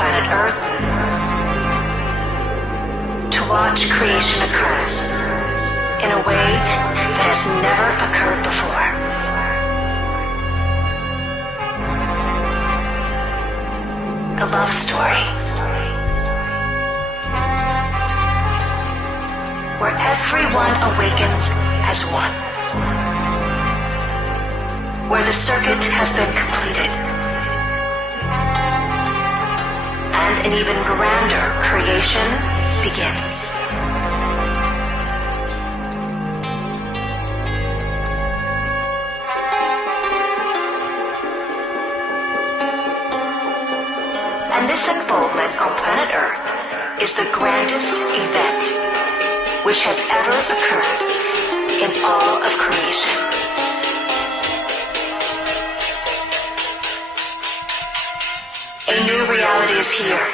planet Earth to watch creation occur in a way that has never occurred before. A love story where everyone awakens as one, where the circuit has been completed, and an even grander creation begins. And this unfoldment on planet Earth is the grandest event which has ever occurred in all of creation. A new reality is here.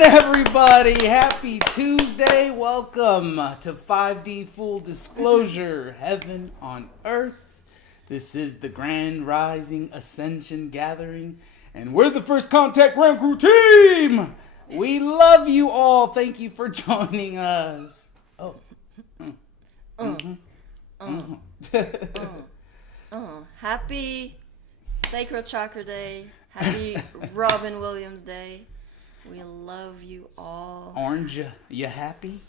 Everybody, happy Tuesday. Welcome to 5D Full Disclosure, Heaven on Earth. This is the Grand Rising Ascension Gathering, and we're the First Contact Ground Crew team. We love you all. Thank you for joining us. Happy Sacral Chakra Day. Happy Robin Williams Day. We love you all. Orange, you happy?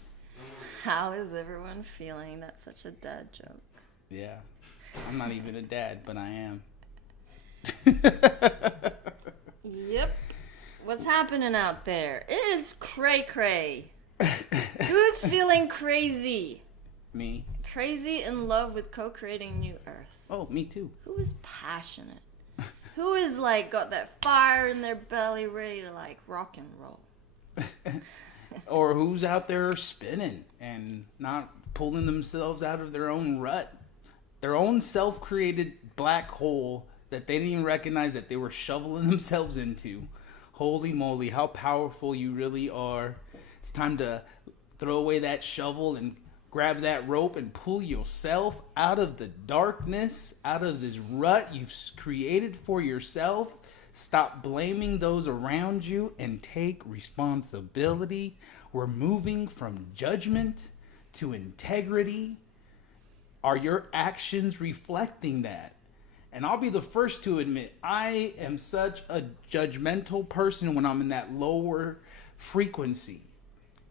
How is everyone feeling? That's such a dad joke. Yeah. I'm not even a dad, but I am. Yep. What's happening out there? It is cray-cray. Who's feeling crazy? Me. Crazy in love with co-creating New Earth. Oh, me too. Who is passionate? Who is got that fire in their belly ready to rock and roll? Or who's out there spinning and not pulling themselves out of their own rut, their own self-created black hole that they didn't even recognize that they were shoveling themselves into. Holy moly, how powerful you really are. It's time to throw away that shovel and grab that rope and pull yourself out of the darkness, out of this rut you've created for yourself. Stop blaming those around you and take responsibility. We're moving from judgment to integrity. Are your actions reflecting that? And I'll be the first to admit, I am such a judgmental person when I'm in that lower frequency.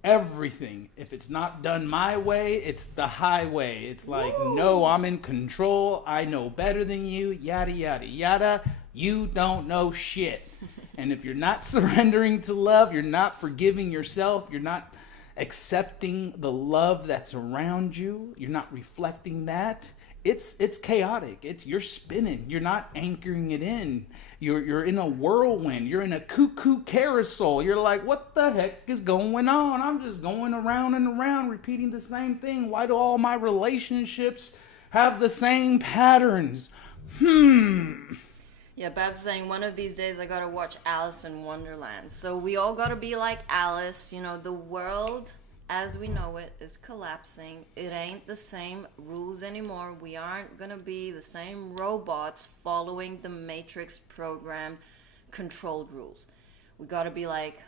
Everything, if it's not done my way, it's the highway. It's like, woo! No, I'm in control. I know better than you. Yada, yada, yada. You don't know shit. And if you're not surrendering to love, you're not forgiving yourself, you're not accepting the love that's around you, you're not reflecting that, it's chaotic. You're spinning. You're not anchoring it in. You're in a whirlwind. You're in a cuckoo carousel. You're like, what the heck is going on? I'm just going around and around repeating the same thing. Why do all my relationships have the same patterns? Yeah, Bab's saying one of these days I gotta watch Alice in Wonderland. So we all gotta be like Alice. You know, the world as we know it is collapsing. It ain't the same rules anymore. We aren't gonna be the same robots following the Matrix program controlled rules. We gotta be like,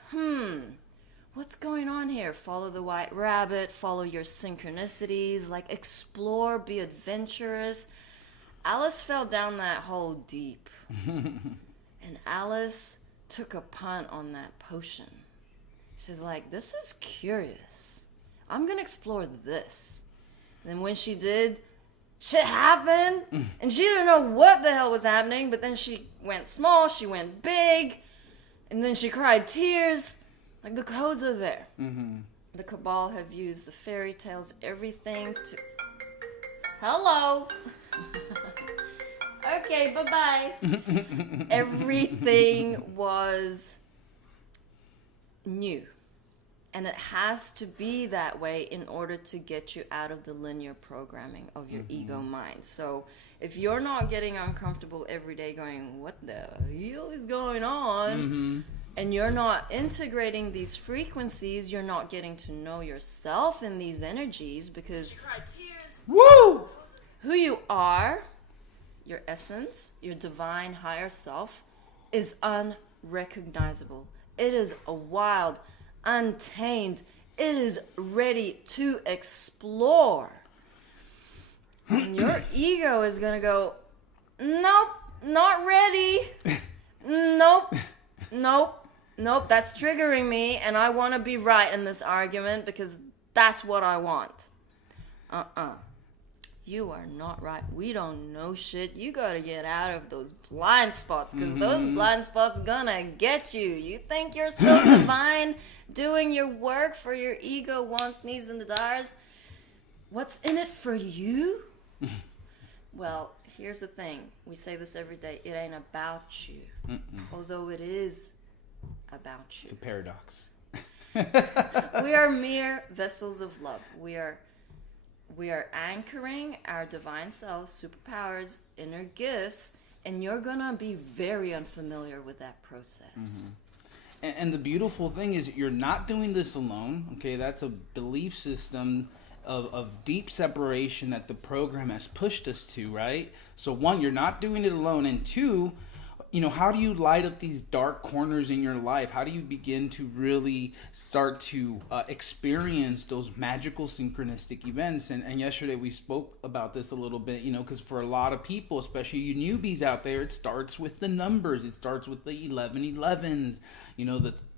what's going on here? Follow the white rabbit, follow your synchronicities, explore, be adventurous. Alice fell down that hole deep. And Alice took a punt on that potion. She's like, this is curious. I'm going to explore this. And when she did, shit happened. And she didn't know what the hell was happening. But then she went small, she went big. And then she cried tears. The codes are there. The Cabal have used the fairy tales, everything to... Hello. Okay, bye-bye. Everything was new. And it has to be that way in order to get you out of the linear programming of your ego mind. So if you're not getting uncomfortable every day going, what the hell is going on? And you're not integrating these frequencies, you're not getting to know yourself in these energies, because Woo! who you are, your essence, your divine higher self, is unrecognizable. It is a wild, untamed. It is ready to explore. And your ego is going to go, nope, not ready. Nope, that's triggering me, and I want to be right in this argument because that's what I want. You are not right. We don't know shit. You got to get out of those blind spots, because those blind spots gonna get you. You think you're so divine doing your work for your ego, wants, needs, and desires. What's in it for you? Well, here's the thing. We say this every day. It ain't about you. Although it is about you. It's a paradox. We are mere vessels of love. We are anchoring our divine selves, superpowers, inner gifts, and you're gonna be very unfamiliar with that process. And the beautiful thing is you're not doing this alone. Okay, that's a belief system of deep separation that the program has pushed us to, right? So one, you're not doing it alone, and two, how do you light up these dark corners in your life? How do you begin to really start to experience those magical synchronistic events? And yesterday we spoke about this a little bit, because for a lot of people, especially you newbies out there, it starts with the numbers. It starts with the 1111s,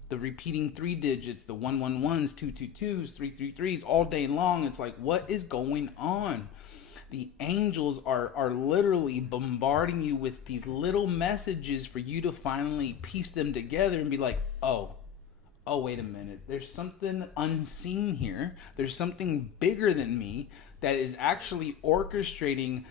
the repeating 3 digits, the 111s, 222s, 333s, all day long. It's like, what is going on? The angels are literally bombarding you with these little messages for you to finally piece them together and be like, oh, wait a minute. There's something unseen here. There's something bigger than me that is actually orchestrating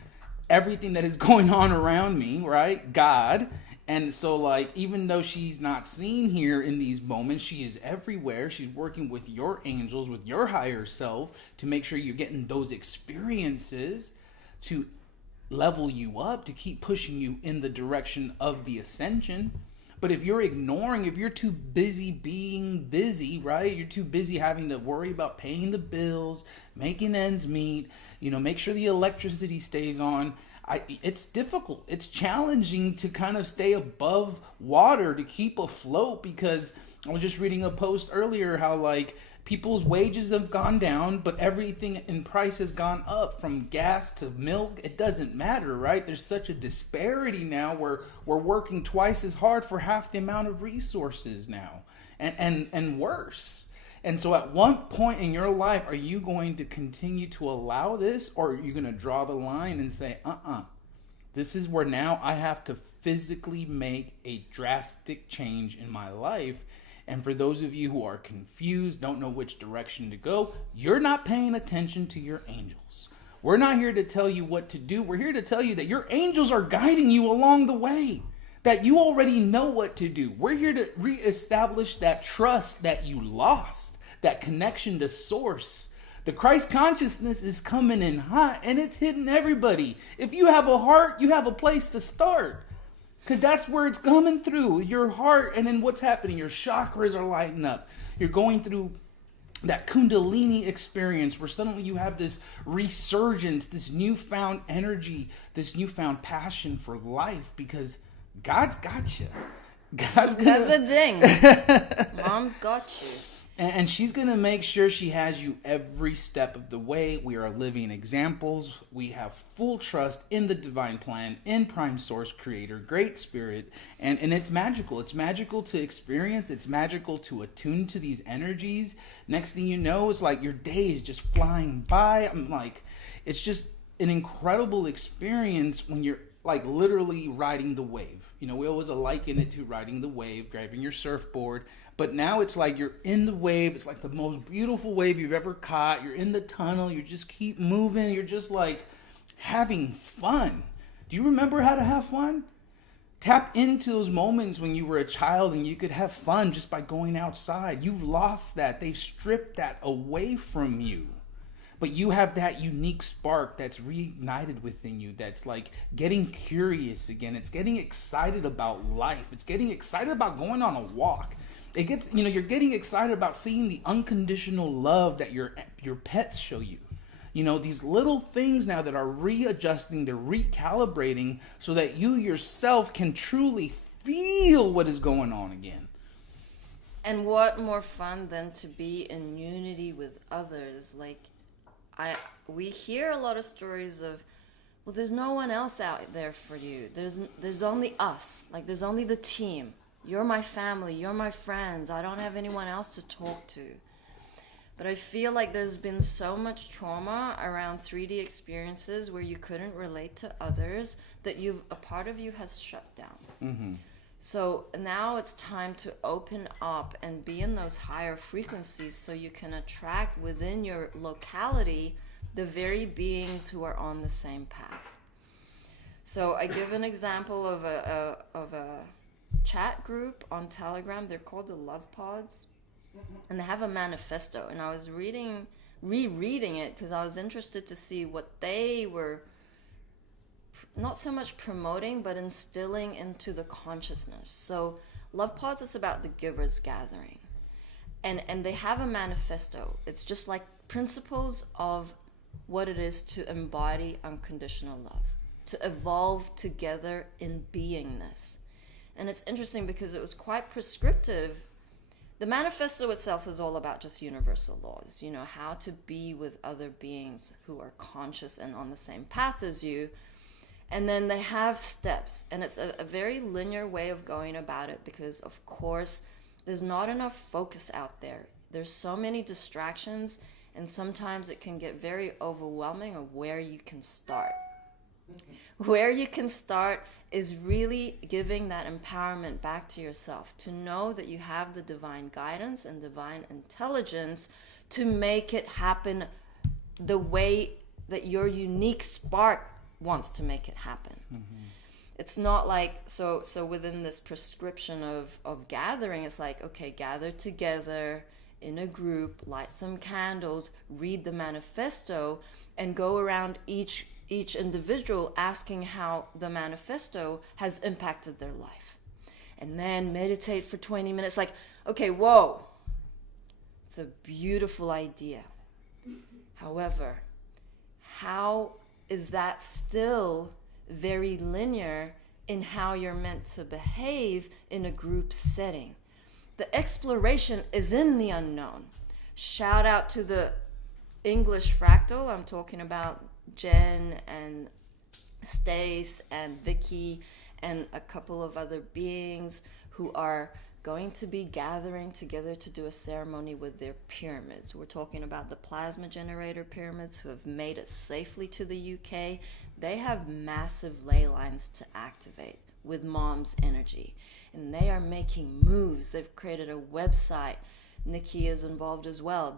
everything that is going on around me, right? God. And so, even though she's not seen here in these moments, she is everywhere. She's working with your angels, with your higher self, to make sure you're getting those experiences to level you up, to keep pushing you in the direction of the ascension. But if you're ignoring, if you're too busy being busy, right? You're too busy having to worry about paying the bills, making ends meet, make sure the electricity stays on. It's difficult. It's challenging to kind of stay above water, to keep afloat, because I was just reading a post earlier how people's wages have gone down, but everything in price has gone up, from gas to milk. It doesn't matter, right? There's such a disparity now where we're working twice as hard for half the amount of resources now, and worse. And so at what point in your life are you going to continue to allow this, or are you going to draw the line and say, this is where now I have to physically make a drastic change in my life? And for those of you who are confused, don't know which direction to go, you're not paying attention to your angels. We're not here to tell you what to do. We're here to tell you that your angels are guiding you along the way, that you already know what to do. We're here to reestablish that trust that you lost, that connection to source. The Christ consciousness is coming in hot, and it's hitting everybody. If you have a heart, you have a place to start, because that's where it's coming through, your heart. And then what's happening? Your chakras are lighting up. You're going through that kundalini experience where suddenly you have this resurgence, this newfound energy, this newfound passion for life, because God's got you. That's a ding. Mom's got you. And she's going to make sure she has you every step of the way. We are living examples. We have full trust in the divine plan, in Prime Source Creator, Great Spirit. And it's magical. It's magical to experience. It's magical to attune to these energies. Next thing you know, it's like your day is just flying by. It's just an incredible experience when you're literally riding the wave. We always liken it to riding the wave, grabbing your surfboard. But now it's like you're in the wave. It's like the most beautiful wave you've ever caught. You're in the tunnel. You just keep moving. You're just having fun. Do you remember how to have fun? Tap into those moments when you were a child and you could have fun just by going outside. You've lost that. They've stripped that away from you. But you have that unique spark that's reignited within you, that's like getting curious again. It's getting excited about life. It's getting excited about going on a walk. It gets, you're getting excited about seeing the unconditional love that your pets show you. These little things now that are readjusting, they're recalibrating so that you yourself can truly feel what is going on again. And what more fun than to be in unity with others? Like, we hear a lot of stories of, well, there's no one else out there for you. There's only us. Like, there's only the team. You're my family. You're my friends. I don't have anyone else to talk to. But I feel like there's been so much trauma around 3D experiences where you couldn't relate to others that a part of you has shut down. Mm-hmm. So now it's time to open up and be in those higher frequencies so you can attract within your locality the very beings who are on the same path. So I give an example of a chat group on Telegram. They're called the Love Pods. And they have a manifesto. And I was rereading it because I was interested to see what they were not so much promoting, but instilling into the consciousness. So Love Pods is about the givers gathering. And they have a manifesto. It's just like principles of what it is to embody unconditional love, to evolve together in beingness. And it's interesting because it was quite prescriptive. The manifesto itself is all about just universal laws, how to be with other beings who are conscious and on the same path as you. And then they have steps, and it's a very linear way of going about it because, of course, there's not enough focus out there. There's so many distractions, and sometimes it can get very overwhelming of where you can start. Mm-hmm. Where you can start is really giving that empowerment back to yourself, to know that you have the divine guidance and divine intelligence to make it happen the way that your unique spark wants to make it happen. Mm-hmm. It's not like, so within this prescription of gathering, it's like, okay, gather together in a group, light some candles, read the manifesto, and go around each individual asking how the manifesto has impacted their life. And then meditate for 20 minutes. Like, okay, whoa. It's a beautiful idea. However, how is that still very linear in how you're meant to behave in a group setting? The exploration is in the unknown. Shout out to the English fractal. I'm talking about Jen and Stace and Vicky and a couple of other beings who are going to be gathering together to do a ceremony with their pyramids. We're talking about the plasma generator pyramids who have made it safely to the UK. They have massive ley lines to activate with mom's energy. And they are making moves. They've created a website. Nikki is involved as well.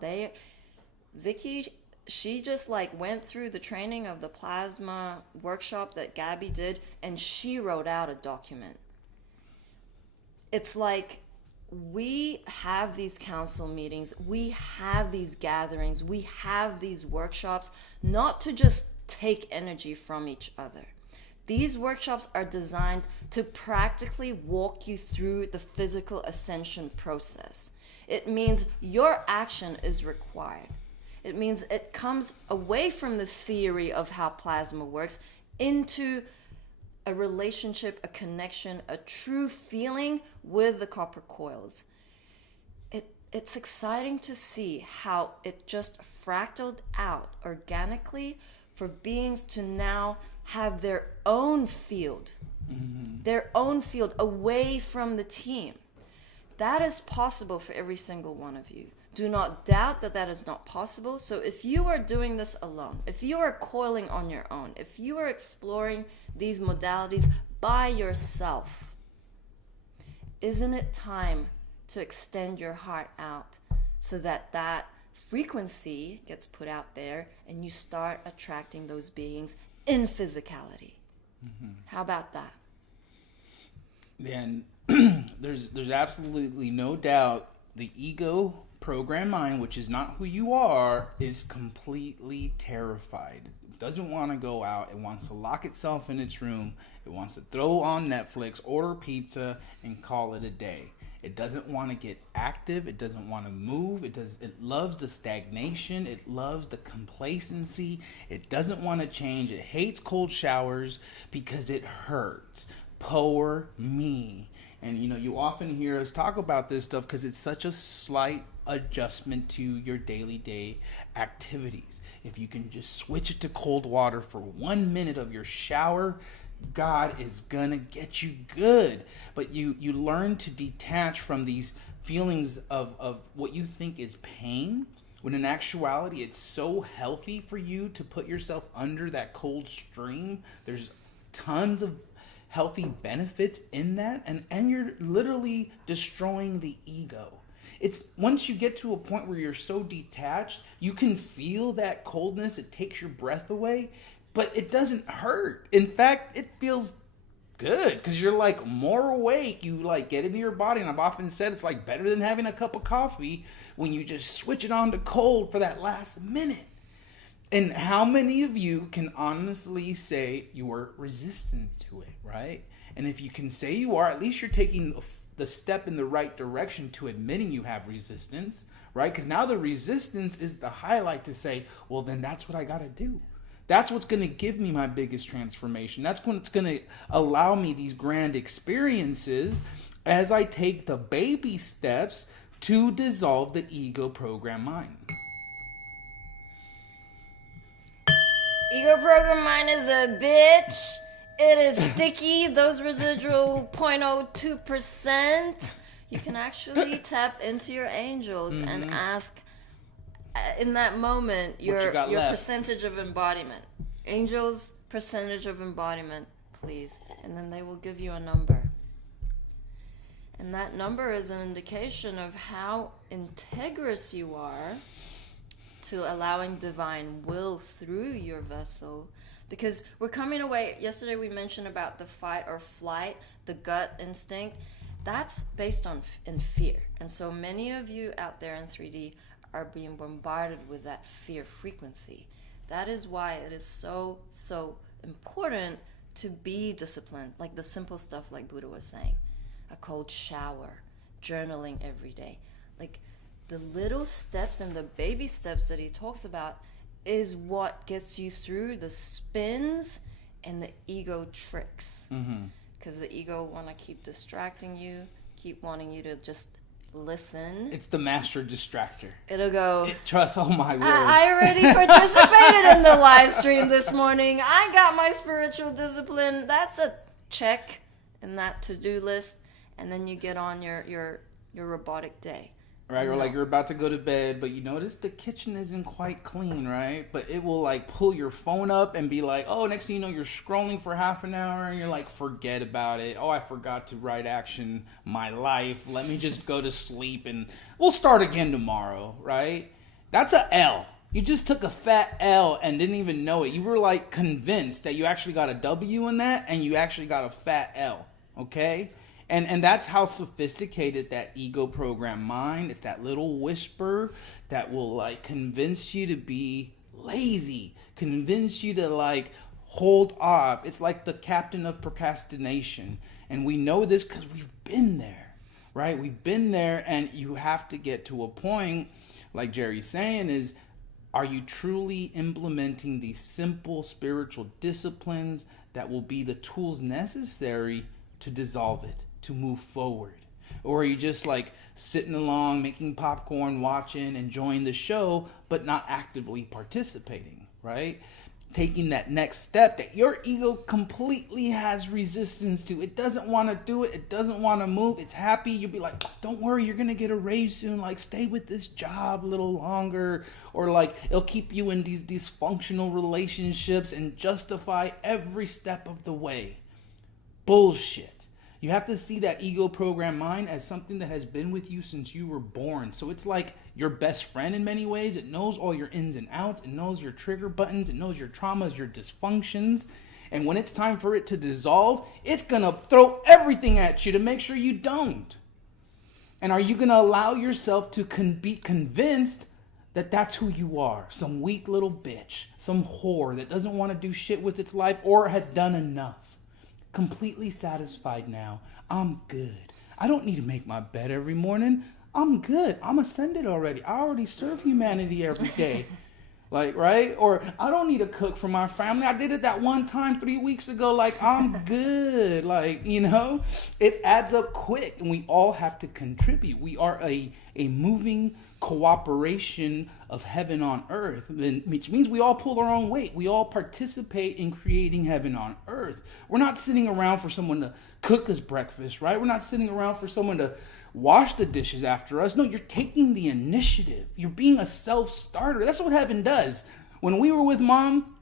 Vicky, she just went through the training of the plasma workshop that Gabby did, and she wrote out a document. It's like we have these council meetings, we have these gatherings, we have these workshops, not to just take energy from each other. These workshops are designed to practically walk you through the physical ascension process. It means your action is required. It means it comes away from the theory of how plasma works into a relationship, a connection, a true feeling with the copper coils. It's exciting to see how it just fractaled out organically for beings to now have their own field, their own field away from the team. That is possible for every single one of you. Do not doubt that that is not possible. So if you are doing this alone, if you are coiling on your own, if you are exploring these modalities by yourself, isn't it time to extend your heart out so that that frequency gets put out there and you start attracting those beings in physicality? Mm-hmm. How about that? then there's absolutely no doubt the ego program mind, which is not who you are, is completely terrified. It doesn't want to go out. It wants to lock itself in its room. It wants to throw on Netflix, order pizza, and call it a day. It doesn't want to get active. It doesn't want to move. It loves the stagnation. It loves the complacency. It doesn't want to change. It hates cold showers because it hurts. Poor me. And you often hear us talk about this stuff because it's such a slight adjustment to your daily day activities. If you can just switch it to cold water for 1 minute of your shower, God is gonna get you good. But you learn to detach from these feelings of what you think is pain, when in actuality it's so healthy for you to put yourself under that cold stream. There's tons of healthy benefits in that, and you're literally destroying the ego. It's once you get to a point where you're so detached, you can feel that coldness. It takes your breath away, but it doesn't hurt. In fact, it feels good because you're like more awake. You like get into your body, and I've often said it's like better than having a cup of coffee when you just switch it on to cold for that last minute. And how many of you can honestly say you are resistant to it, right? And if you can say you are, at least you're taking the step in the right direction to admitting you have resistance, right? Because now the resistance is the highlight to say, well, then that's what I got to do. That's what's going to give me my biggest transformation. That's what's going to allow me these grand experiences as I take the baby steps to dissolve the ego program mind. Ego program mind is a bitch. It is sticky. Those residual 0.02%. You can actually tap into your angels and ask, in that moment, your percentage of embodiment. Angels, percentage of embodiment, please. And then they will give you a number. And that number is an indication of how integrous you are to allowing divine will through your vessel. Because we're coming away, yesterday we mentioned about the fight or flight, the gut instinct. That's based on in fear. And so many of you out there in 3D are being bombarded with that fear frequency. That is why it is so, so important to be disciplined. Like the simple stuff like Buddha was saying. A cold shower, journaling every day. Like the little steps and the baby steps that he talks about is what gets you through the spins and the ego tricks. Because the ego want to keep distracting you, keep wanting you to just listen. It's the master distractor. It'll go, trust, oh my word. I already participated in the live stream this morning. I got my spiritual discipline. That's a check in that to-do list. And then you get on your robotic day. Right, or like you're about to go to bed, but you notice the kitchen isn't quite clean, right? But it will like pull your phone up and be like, oh, next thing you know, you're scrolling for half an hour and you're like, forget about it. Oh, I forgot to write action my life. Let me just go to sleep and we'll start again tomorrow, right? That's a L. You just took a fat L and didn't even know it. You were like convinced that you actually got a W in that and you actually got a fat L, okay? And that's how sophisticated that ego program mind. It's that little whisper that will like convince you to be lazy, convince you to like hold off. It's like the captain of procrastination. And we know this because we've been there, right? We've been there, and you have to get to a point, like Jerry's saying, is are you truly implementing these simple spiritual disciplines that will be the tools necessary to dissolve it, to move forward? Or are you just like sitting along, making popcorn, watching, enjoying the show, but not actively participating, right? Taking that next step that your ego completely has resistance to. It doesn't want to do it. It doesn't want to move. It's happy. You'll be like, don't worry, you're going to get a raise soon. Like, stay with this job a little longer. Or like, it'll keep you in these dysfunctional relationships and justify every step of the way. Bullshit. You have to see that ego program mind as something that has been with you since you were born. So it's like your best friend in many ways. It knows all your ins and outs. It knows your trigger buttons. It knows your traumas, your dysfunctions. And when it's time for it to dissolve, it's going to throw everything at you to make sure you don't. And are you going to allow yourself to be convinced that that's who you are? Some weak little bitch, some whore that doesn't want to do shit with its life or has done enough. Completely satisfied now. I'm good. I don't need to make my bed every morning. I'm good. I'm ascended already. I already serve humanity every day. Like, right? Or I don't need to cook for my family. I did it that one time 3 weeks ago. Like, I'm good. Like, you know, it adds up quick and we all have to contribute. We are a moving cooperation of heaven on earth, which means we all pull our own weight. We all participate in creating heaven on earth. We're not sitting around for someone to cook us breakfast, right? We're not sitting around for someone to wash the dishes after us. No, you're taking the initiative. You're being a self-starter. That's what heaven does. When we were with Mom,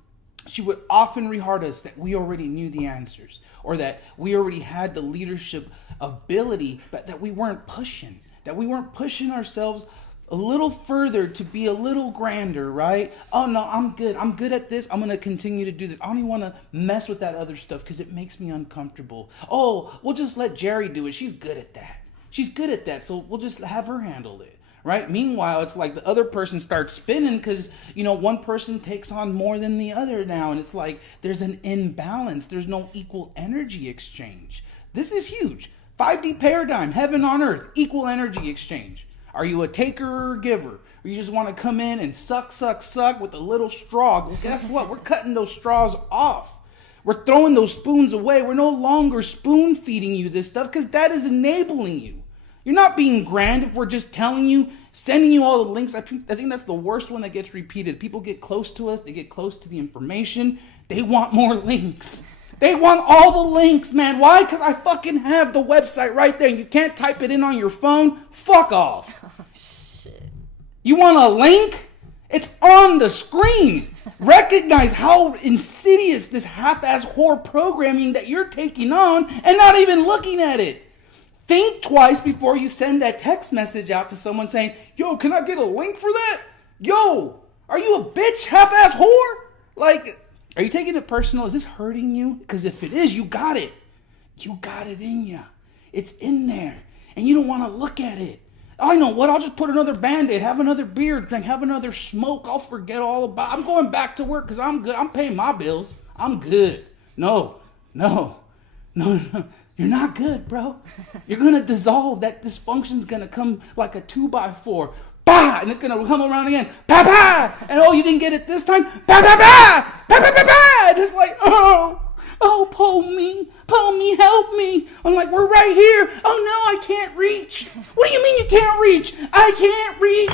she would often rehard us that we already knew the answers or that we already had the leadership ability, but that we weren't pushing ourselves a little further to be a little grander, right? Oh no, I'm good. I'm good at this. I'm going to continue to do this. I don't even want to mess with that other stuff because it makes me uncomfortable. Oh, we'll just let Jerry do it. She's good at that. So we'll just have her handle it, right? Meanwhile, it's like the other person starts spinning because, you know, one person takes on more than the other now. And it's like there's an imbalance. There's no equal energy exchange. This is huge. 5D paradigm, heaven on earth, equal energy exchange. Are you a taker or a giver? Or you just want to come in and suck with a little straw? Well, guess what? We're cutting those straws off. We're throwing those spoons away. We're no longer spoon feeding you this stuff because that is enabling you. You're not being grand if we're just telling you, sending you all the links. I think that's the worst one that gets repeated. People get close to us. They get close to the information. They want more links. They want all the links, man. Why? Because I fucking have the website right there and you can't type it in on your phone. Fuck off. Oh, shit. You want a link? It's on the screen. Recognize how insidious this half-ass whore programming that you're taking on and not even looking at it. Think twice before you send that text message out to someone saying, yo, can I get a link for that? Yo, are you a bitch, half-ass whore? Like, are you taking it personal? Is this hurting you? Because if it is, you got it. You got it in you. It's in there. And you don't want to look at it. I know what, I'll just put another Band-Aid, have another beer drink, have another smoke. I'll forget all about it. I'm going back to work because I'm good. I'm paying my bills. I'm good. No. You're not good, bro. You're going to dissolve. That dysfunction's going to come like a 2x4. Bah! And it's going to come around again. Bah, bah! And oh, you didn't get it this time? Bah, bah, bah! Bah, bah, bah, bah! And it's like, oh, pull me, help me. I'm like, we're right here. Oh, no, I can't reach. What do you mean you can't reach? I can't reach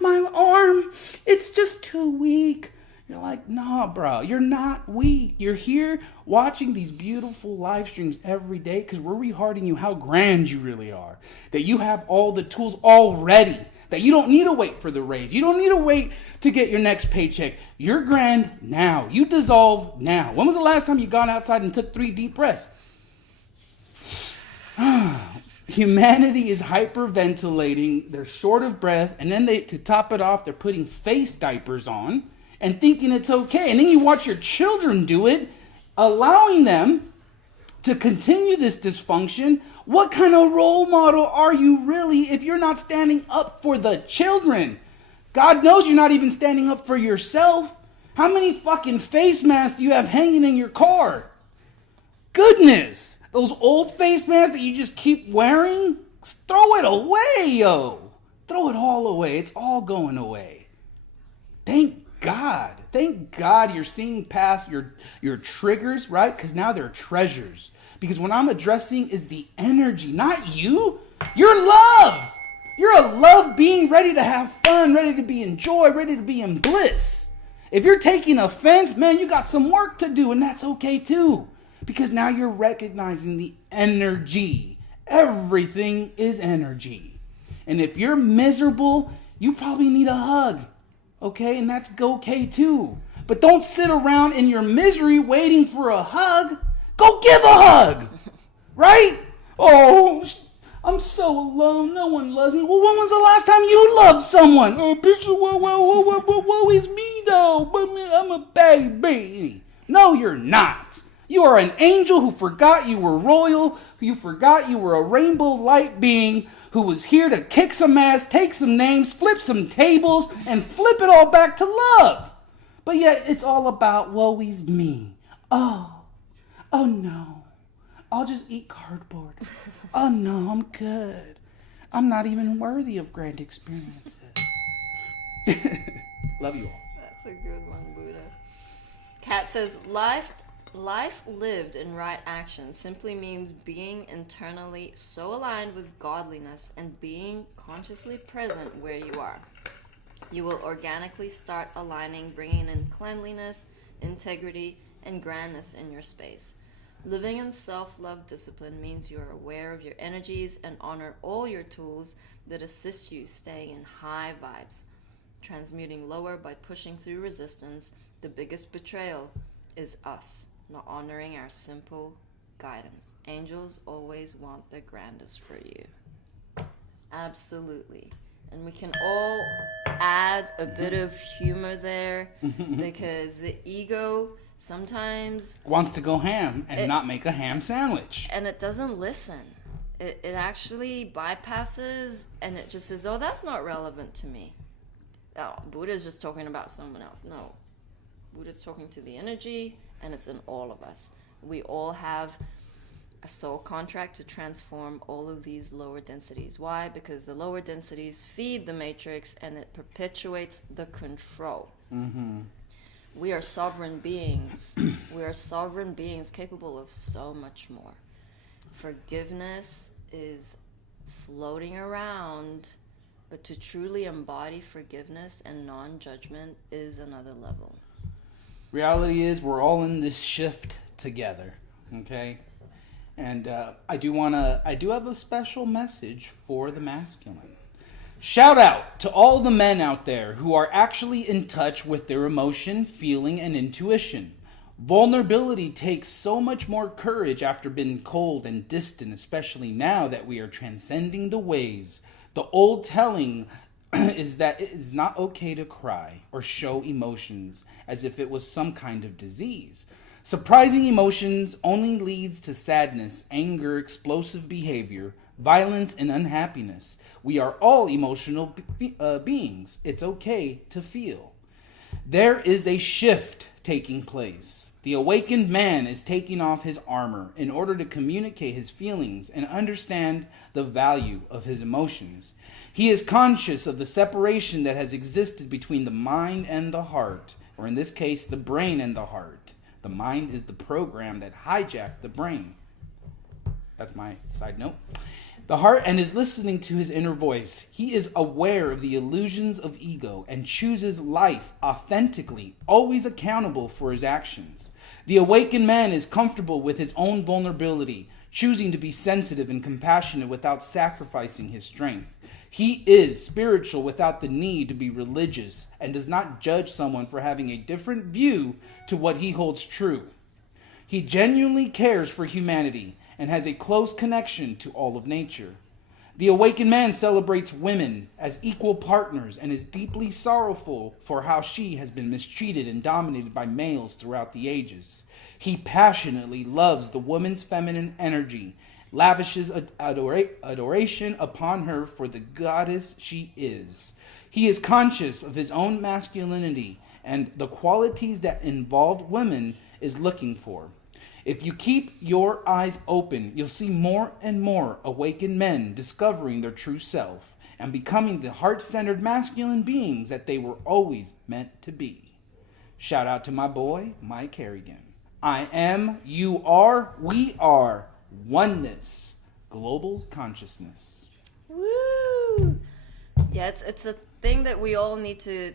my arm. It's just too weak. You're like, nah, bro, you're not weak. You're here watching these beautiful live streams every day because we're reharding you how grand you really are. That you have all the tools already. That you don't need to wait for the raise. You don't need to wait to get your next paycheck. You're grand now. You dissolve now. When was the last time you got outside and took 3 deep breaths? Humanity is hyperventilating. They're short of breath. And then to top it off, they're putting face diapers on and thinking it's okay. And then you watch your children do it, allowing them to continue this dysfunction. What kind of role model are you really if you're not standing up for the children? God knows you're not even standing up for yourself. How many fucking face masks do you have hanging in your car? Goodness. Those old face masks that you just keep wearing? Throw it away, yo. Throw it all away. It's all going away. Thank God. Thank God you're seeing past your triggers, right? Because now they're treasures. Because what I'm addressing is the energy, not you. You're love. You're a love being ready to have fun, ready to be in joy, ready to be in bliss. If you're taking offense, man, you got some work to do, and that's okay too. Because now you're recognizing the energy. Everything is energy. And if you're miserable, you probably need a hug. Okay? And that's okay too. But don't sit around in your misery waiting for a hug. Go give a hug. Right? Oh, I'm so alone. No one loves me. Well, when was the last time you loved someone? Oh, Bishop, woe is me though. But I'm a baby. No, you're not. You are an angel who forgot you were royal. You forgot you were a rainbow light being who was here to kick some ass, take some names, flip some tables, and flip it all back to love. But yet it's all about woe is me. Oh no. I'll just eat cardboard. Oh no, I'm good. I'm not even worthy of grand experiences. Love you all. That's a good one, Buddha. Kat says, life lived in right action simply means being internally so aligned with godliness and being consciously present where you are. You will organically start aligning, bringing in cleanliness, integrity, and grandness in your space. Living in self-love discipline means you are aware of your energies and honor all your tools that assist you staying in high vibes. Transmuting lower by pushing through resistance. The biggest betrayal is us not honoring our simple guidance. Angels always want the grandest for you. Absolutely. And we can all add a bit of humor there because the ego sometimes wants to go ham and not make a ham sandwich. And it doesn't listen. It actually bypasses and it just says, oh, that's not relevant to me. Oh, Buddha's just talking about someone else. No. Buddha's talking to the energy and it's in all of us. We all have a soul contract to transform all of these lower densities. Why? Because the lower densities feed the matrix and it perpetuates the control. Mm-hmm. We are sovereign beings. We are sovereign beings capable of so much more. Forgiveness is floating around, but to truly embody forgiveness and non-judgment is another level. Reality is we're all in this shift together, okay? And I do have a special message for the masculine. Shout out to all the men out there who are actually in touch with their emotion, feeling, and intuition. Vulnerability takes so much more courage after being cold and distant, especially now that we are transcending the ways. The old telling is that it is not okay to cry or show emotions as if it was some kind of disease. Surprising emotions only leads to sadness, anger, explosive behavior, violence, and unhappiness. We are all emotional beings. It's okay to feel. There is a shift taking place. The awakened man is taking off his armor in order to communicate his feelings and understand the value of his emotions. He is conscious of the separation that has existed between the mind and the heart, or in this case, the brain and the heart. The mind is the program that hijacked the brain. That's my side note. The heart and is listening to his inner voice. He is aware of the illusions of ego and chooses life authentically, always accountable for his actions. The awakened man is comfortable with his own vulnerability, choosing to be sensitive and compassionate without sacrificing his strength. He is spiritual without the need to be religious and does not judge someone for having a different view to what he holds true. He genuinely cares for humanity and has a close connection to all of nature. The awakened man celebrates women as equal partners and is deeply sorrowful for how she has been mistreated and dominated by males throughout the ages. He passionately loves the woman's feminine energy, lavishes adoration upon her for the goddess she is. He is conscious of his own masculinity and the qualities that involved women is looking for. If you keep your eyes open, you'll see more and more awakened men discovering their true self and becoming the heart-centered masculine beings that they were always meant to be. Shout out to my boy, Mike Harrigan. I am, you are, we are oneness, global consciousness. Woo! Yeah, it's a thing that we all need to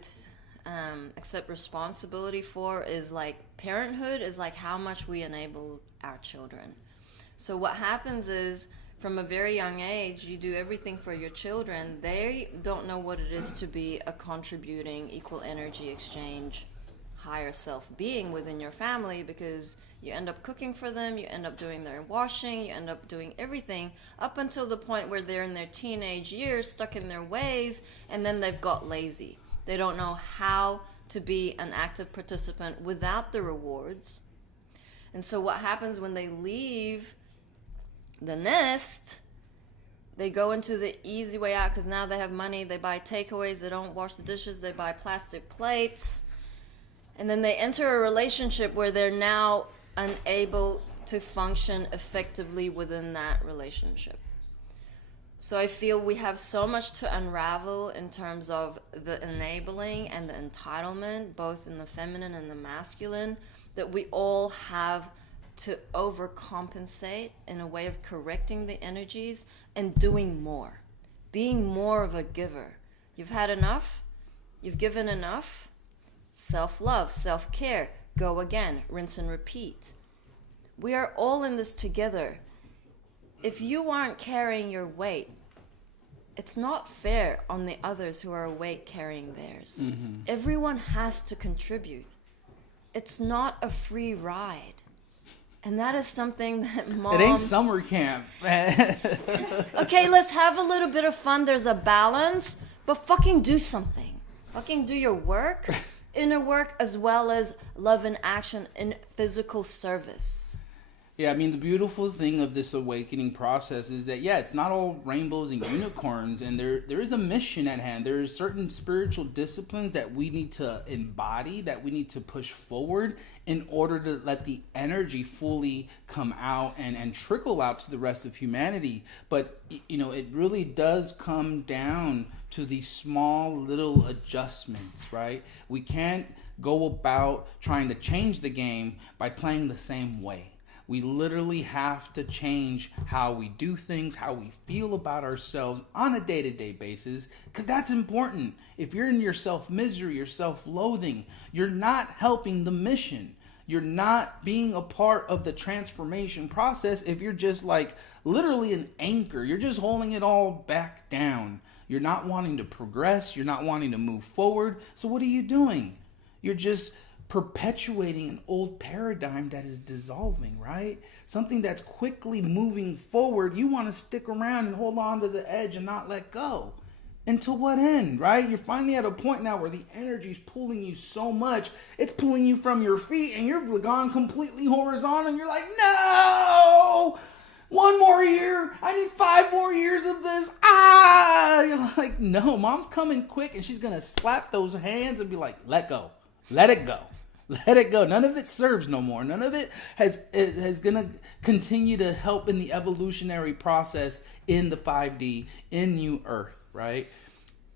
accept responsibility for. Is like parenthood is like how much we enable our children. So what happens is from a very young age, you do everything for your children. They don't know what it is to be a contributing, equal energy exchange, higher self being within your family, because you end up cooking for them, you end up doing their washing, you end up doing everything up until the point where they're in their teenage years, stuck in their ways, and then they've got lazy. They don't know how to be an active participant without the rewards. And so what happens when they leave the nest, they go into the easy way out because now they have money. They buy takeaways. They don't wash the dishes. They buy plastic plates. And then they enter a relationship where they're now unable to function effectively within that relationship. So I feel we have so much to unravel in terms of the enabling and the entitlement, both in the feminine and the masculine, that we all have to overcompensate in a way of correcting the energies and doing more. Being more of a giver. You've had enough. You've given enough. Self-love, self-care. Go again. Rinse and repeat. We are all in this together. If you aren't carrying your weight, it's not fair on the others who are awake carrying theirs. Mm-hmm. Everyone has to contribute. It's not a free ride. And that is something that Mom... It ain't summer camp. Okay, let's have a little bit of fun. There's a balance. But fucking do something. Fucking do your work, inner work, as well as love and action in physical service. Yeah, I mean, the beautiful thing of this awakening process is that, yeah, it's not all rainbows and unicorns, and there is a mission at hand. There are certain spiritual disciplines that we need to embody, that we need to push forward in order to let the energy fully come out and trickle out to the rest of humanity. But, you know, it really does come down to these small little adjustments, right? We can't go about trying to change the game by playing the same way. We literally have to change how we do things, how we feel about ourselves on a day-to-day basis, because that's important. If you're in your self-misery, your self-loathing, you're not helping the mission. You're not being a part of the transformation process if you're just like literally an anchor. You're just holding it all back down. You're not wanting to progress. You're not wanting to move forward. So what are you doing? You're just perpetuating an old paradigm that is dissolving, right? Something that's quickly moving forward. You want to stick around and hold on to the edge and not let go. And to what end, right? You're finally at a point now where the energy is pulling you so much, it's pulling you from your feet and you're gone completely horizontal and you're like, no! 1 more year. I need 5 more years of this. You're like, no, Mom's coming quick and she's going to slap those hands and be like, let go. Let it go. Let it go. None of it serves no more. None of it has going to continue to help in the evolutionary process in the 5D, in New Earth, right?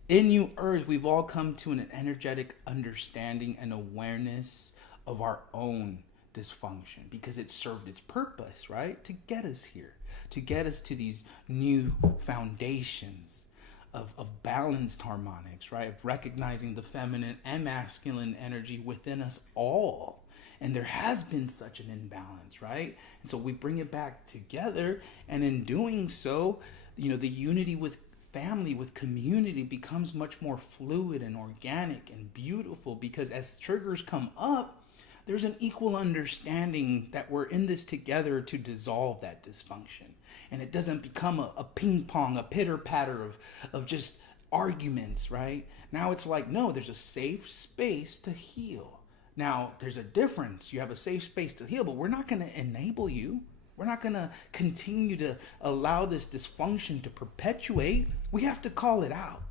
In New Earth, we've all come to an energetic understanding and awareness of our own dysfunction because it served its purpose, right? To get us here, to get us to these new foundations of balanced harmonics, right? Of recognizing the feminine and masculine energy within us all. And there has been such an imbalance, right? And so we bring it back together. And in doing so, you know, the unity with family, with community becomes much more fluid and organic and beautiful because as triggers come up, there's an equal understanding that we're in this together to dissolve that dysfunction. And it doesn't become a ping pong, a pitter patter of just arguments, right? Now it's like, no, there's a safe space to heal. Now, there's a difference. You have a safe space to heal, but we're not going to enable you. We're not going to continue to allow this dysfunction to perpetuate. We have to call it out.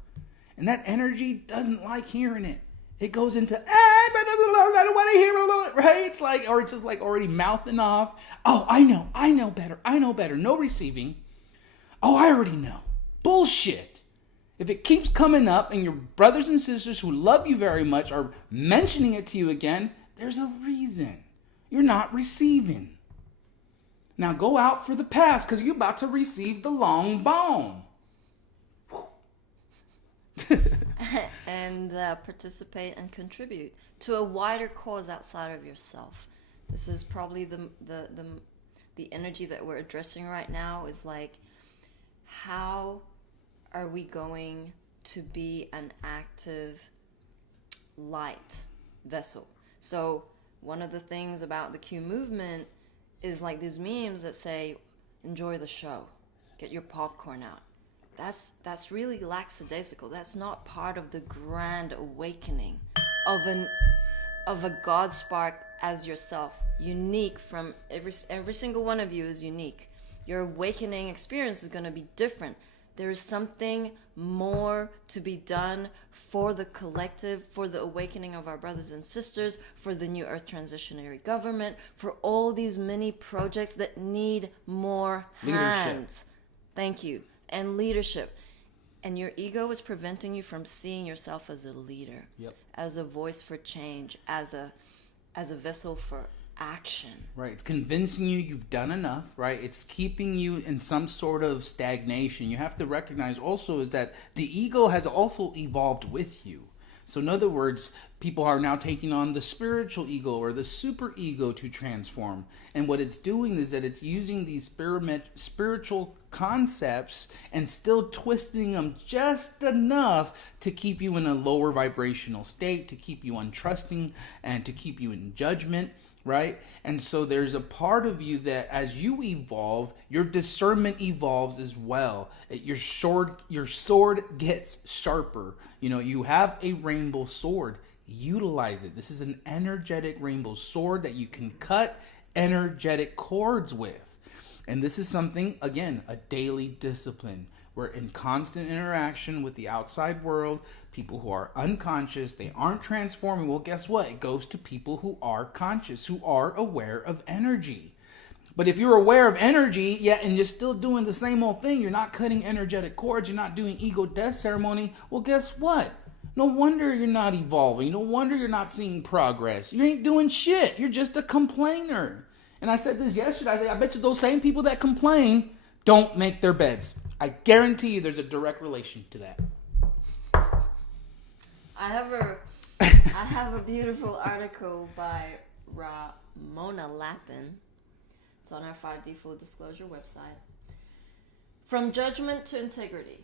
And that energy doesn't like hearing it. It goes into, I don't want to hear it, right? It's like, or it's just like already mouthing off. Oh, I know better. No receiving. Oh, I already know. Bullshit. If it keeps coming up and your brothers and sisters who love you very much are mentioning it to you again, there's a reason. You're not receiving. Now go out for the pass because you're about to receive the long bone. And participate and contribute to a wider cause outside of yourself. This is probably the energy that we're addressing right now is like, how are we going to be an active light vessel? So one of the things about the Q movement is like these memes that say, enjoy the show, get your popcorn out. That's really lackadaisical. That's not part of the grand awakening of a God spark as yourself. unique from every single one of you is unique. Your awakening experience is going to be different. There is something more to be done for the collective, for the awakening of our brothers and sisters, for the New Earth Transitionary Government, for all these many projects that need more hands. Thank you. And leadership. And your ego is preventing you from seeing yourself as a leader, as a voice for change, as a vessel for action. Right. It's convincing you you've done enough, right? It's keeping you in some sort of stagnation. You have to recognize also is that the ego has also evolved with you. So in other words, people are now taking on the spiritual ego or the super ego to transform. And what it's doing is that it's using these spiritual concepts and still twisting them just enough to keep you in a lower vibrational state, to keep you untrusting, and to keep you in judgment. Right? And so there's a part of you that as you evolve, your discernment evolves as well. Your sword gets sharper. You know, you have a rainbow sword. Utilize it. This is an energetic rainbow sword that you can cut energetic cords with. And this is something, again, a daily discipline. We're in constant interaction with the outside world. People who are unconscious, they aren't transforming. Well, guess what? It goes to people who are conscious, who are aware of energy. But if you're aware of energy, yet and you're still doing the same old thing, you're not cutting energetic cords, you're not doing ego death ceremony, well, guess what? No wonder you're not evolving. No wonder you're not seeing progress. You ain't doing shit. You're just a complainer. And I said this yesterday. I bet you those same people that complain don't make their beds. I guarantee you there's a direct relation to that. I have a beautiful article by Ramona Lappin. It's on our 5D Full Disclosure website. From Judgment to Integrity.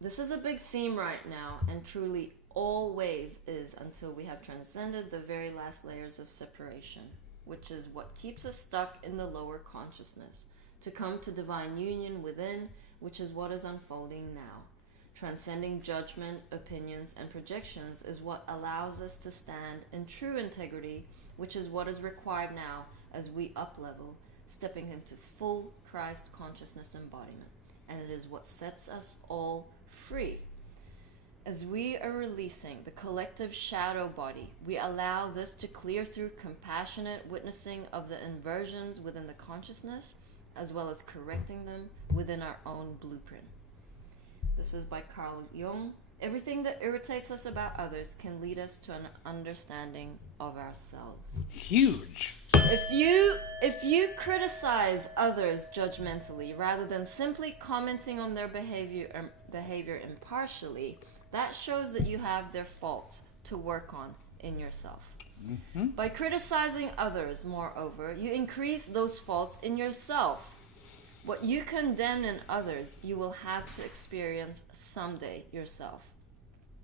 This is a big theme right now, and truly always is until we have transcended the very last layers of separation, which is what keeps us stuck in the lower consciousness, to come to divine union within, which is what is unfolding now. Transcending judgment, opinions, and projections is what allows us to stand in true integrity, which is what is required now as we up-level, stepping into full Christ consciousness embodiment. And it is what sets us all free. As we are releasing the collective shadow body, we allow this to clear through compassionate witnessing of the inversions within the consciousness, as well as correcting them within our own blueprint. This is by Carl Jung. Everything that irritates us about others can lead us to an understanding of ourselves. Huge. If you criticize others judgmentally rather than simply commenting on their behavior impartially, that shows that you have their faults to work on in yourself. Mm-hmm. By criticizing others, moreover, you increase those faults in yourself. What you condemn in others, you will have to experience someday yourself.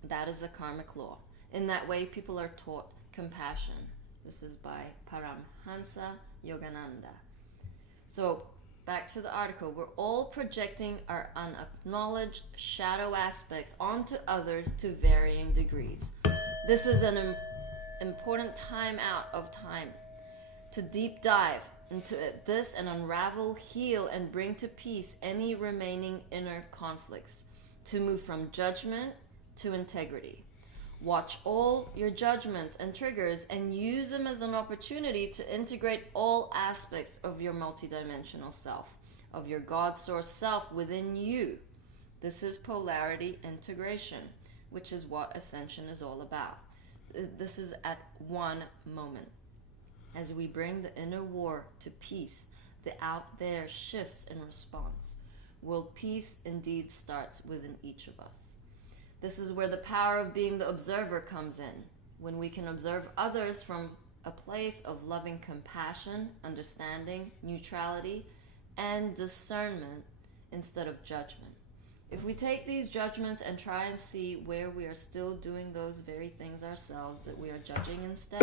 That is the karmic law. In that way, people are taught compassion. This is by Paramhansa Yogananda. So, back to the article. We're all projecting our unacknowledged shadow aspects onto others to varying degrees. This is an important time out of time to deep dive into this and unravel, heal, and bring to peace any remaining inner conflicts, to move from judgment to integrity. Watch all your judgments and triggers and use them as an opportunity to integrate all aspects of your multidimensional self, of your God source self within you. This is polarity integration, which is what Ascension is all about. This is at one moment. As we bring the inner war to peace, the out there shifts in response. World peace indeed starts within each of us. This is where the power of being the observer comes in, when we can observe others from a place of loving compassion, understanding, neutrality, and discernment instead of judgment. If we take these judgments and try and see where we are still doing those very things ourselves that we are judging instead,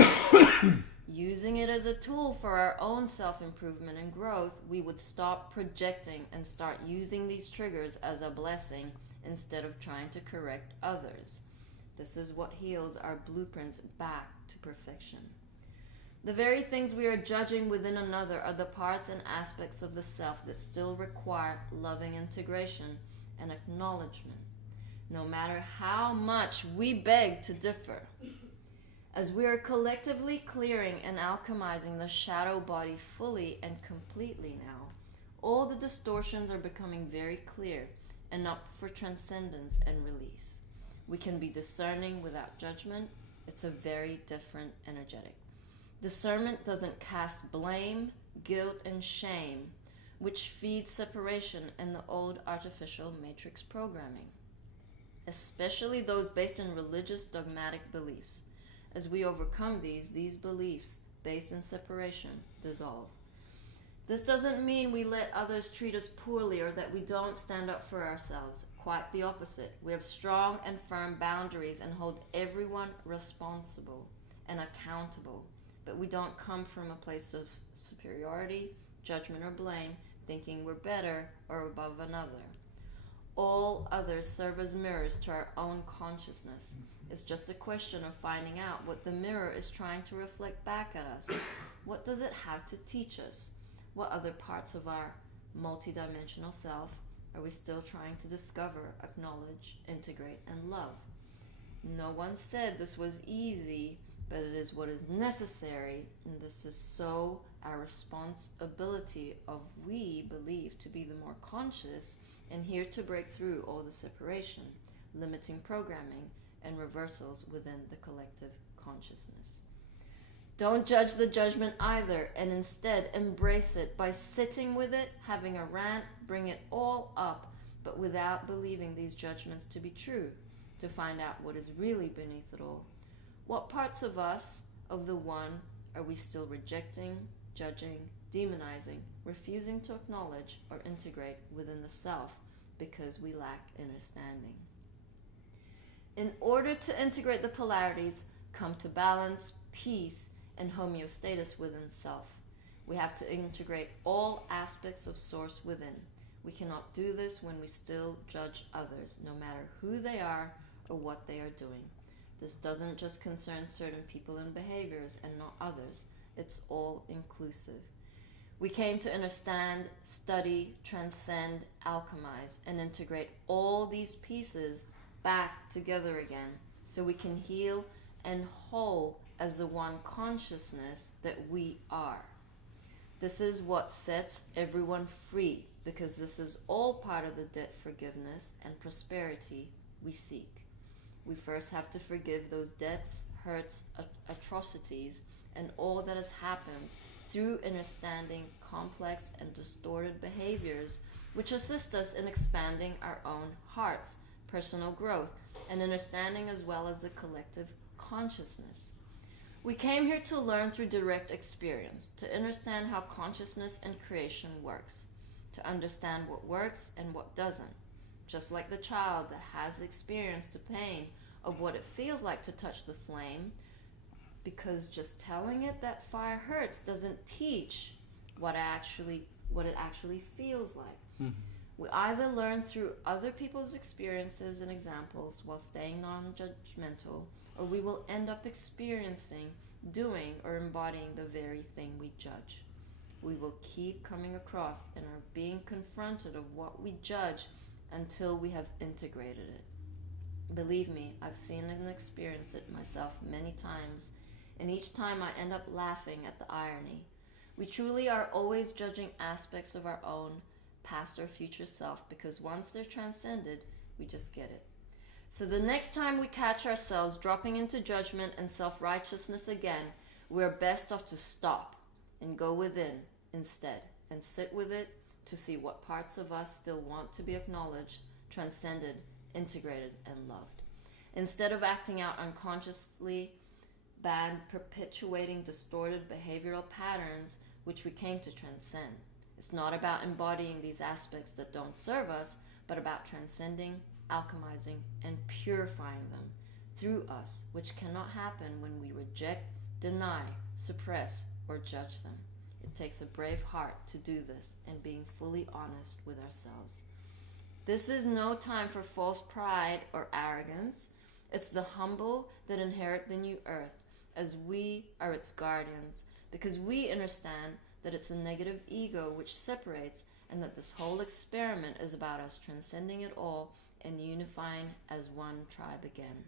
using it as a tool for our own self-improvement and growth, we would stop projecting and start using these triggers as a blessing instead of trying to correct others. This is what heals our blueprints back to perfection. The very things we are judging within another are the parts and aspects of the self that still require loving integration and acknowledgement, no matter how much we beg to differ. As we are collectively clearing and alchemizing the shadow body fully and completely now, all the distortions are becoming very clear and up for transcendence and release. We can be discerning without judgment. It's a very different energetic. Discernment doesn't cast blame, guilt, and shame, which feeds separation and the old artificial matrix programming, especially those based in religious dogmatic beliefs. As we overcome these beliefs based in separation dissolve. This doesn't mean we let others treat us poorly or that we don't stand up for ourselves. Quite the opposite. We have strong and firm boundaries and hold everyone responsible and accountable. But we don't come from a place of superiority, judgment, or blame, thinking we're better or above another. All others serve as mirrors to our own consciousness. It's just a question of finding out what the mirror is trying to reflect back at us. What does it have to teach us? What other parts of our multidimensional self are we still trying to discover, acknowledge, integrate, and love? No one said this was easy, but it is what is necessary, and this is so our responsibility of we believe to be the more conscious and here to break through all the separation, limiting programming, and reversals within the collective consciousness. Don't judge the judgment either, and instead embrace it by sitting with it, having a rant, bring it all up, but without believing these judgments to be true, to find out what is really beneath it all. What parts of us, of the one, are we still rejecting, judging, demonizing, refusing to acknowledge or integrate within the self because we lack understanding? In order to integrate the polarities, come to balance, peace, and homeostasis within self, we have to integrate all aspects of source within. We cannot do this when we still judge others, no matter who they are or what they are doing. This doesn't just concern certain people and behaviors and not others. It's all inclusive. We came to understand, study, transcend, alchemize, and integrate all these pieces back together again so we can heal and whole as the one consciousness that we are. This is what sets everyone free, because this is all part of the debt forgiveness and prosperity we seek. We first have to forgive those debts, hurts, atrocities, and all that has happened through understanding complex and distorted behaviors which assist us in expanding our own hearts, personal growth, and understanding as well as the collective consciousness. We came here to learn through direct experience, to understand how consciousness and creation works, to understand what works and what doesn't. Just like the child that has experienced the pain of what it feels like to touch the flame, because just telling it that fire hurts doesn't teach what it actually feels like. Mm-hmm. We either learn through other people's experiences and examples while staying non-judgmental, or we will end up experiencing, doing, or embodying the very thing we judge. We will keep coming across and are being confronted of what we judge until we have integrated it. Believe me, I've seen and experienced it myself many times, and each time I end up laughing at the irony. We truly are always judging aspects of our own past or future self, because once they're transcended, we just get it. So the next time we catch ourselves dropping into judgment and self-righteousness again, we're best off to stop and go within instead and sit with it to see what parts of us still want to be acknowledged, transcended, integrated, and loved. Instead of acting out unconsciously, bad, perpetuating distorted behavioral patterns which we came to transcend. It's not about embodying these aspects that don't serve us, but about transcending, alchemizing, and purifying them through us, which cannot happen when we reject, deny, suppress, or judge them. It takes a brave heart to do this and being fully honest with ourselves. This is no time for false pride or arrogance. It's the humble that inherit the new earth, as we are its guardians, because we understand that it's the negative ego which separates, and that this whole experiment is about us transcending it all and unifying as one tribe again.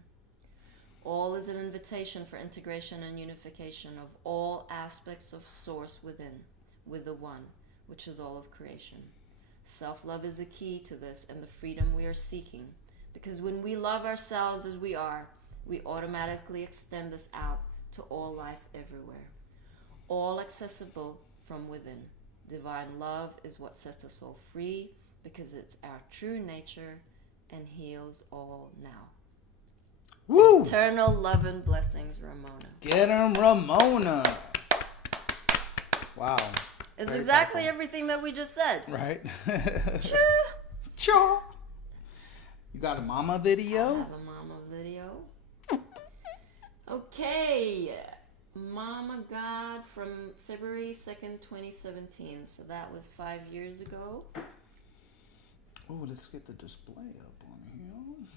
All is an invitation for integration and unification of all aspects of Source within, with the One, which is all of creation. Self-love is the key to this and the freedom we are seeking, because when we love ourselves as we are, we automatically extend this out to all life everywhere, all accessible from within. Divine love is what sets us all free, because it's our true nature and heals all now. Woo! Eternal love and blessings, Ramona. Get 'em, Ramona. Wow. It's Very exactly powerful. everything that we just said. Right? Choo. Cha. You got a mama I video? have a mama video. Okay. Mama God from February 2nd, 2017. So that was 5 years ago. Oh, let's get the display up on here.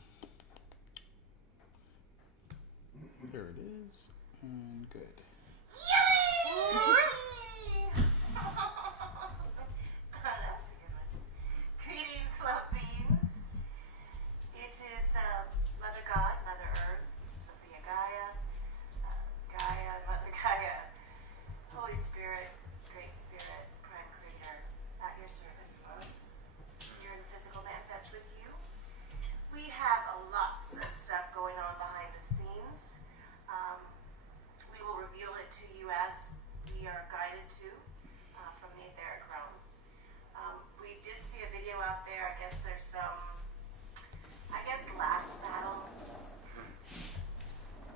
There it is. And good. That's a good one. Greetings, love beings. It is Mother God, Mother Earth, Sophia Gaia, Mother Gaia, Holy Spirit, Great Spirit, Prime Creator, at your service, folks. Here in the physical manifest with you. We have lots of stuff going on behind the scenes. We will reveal it to you as we are guided to from the etheric realm. We did see a video out there. I guess there's some, last battle.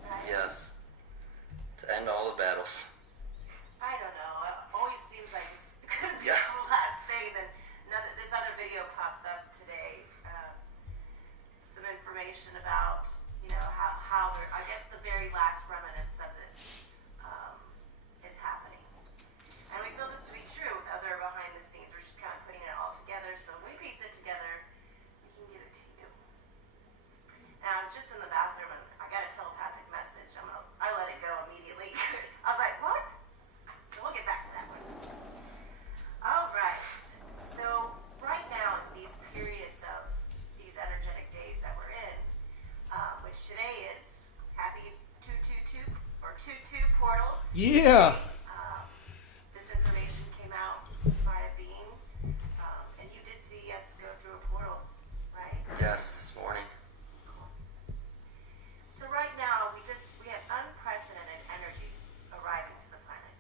Right? Yes. To end all the battles. I don't know. It always seems like it's going to be Yeah. the last thing. Then this other video pops up today. Some information about, how I guess the very last remnants of this is happening. And we feel this to be true with other behind the scenes. We're just kind of putting it all together. So when we piece it together, we can give it to you. Now, I was just in the bathroom and I got a telepathic message. I let it go immediately. I was like, what? So we'll get back to that one. All right. So right now, in these periods of these energetic days that we're in, which today is happy 222 or 22 portal. Yeah. This information came out by a being, and you did see us go through a portal, right? Yes, this morning. So right now, we have unprecedented energies arriving to the planet.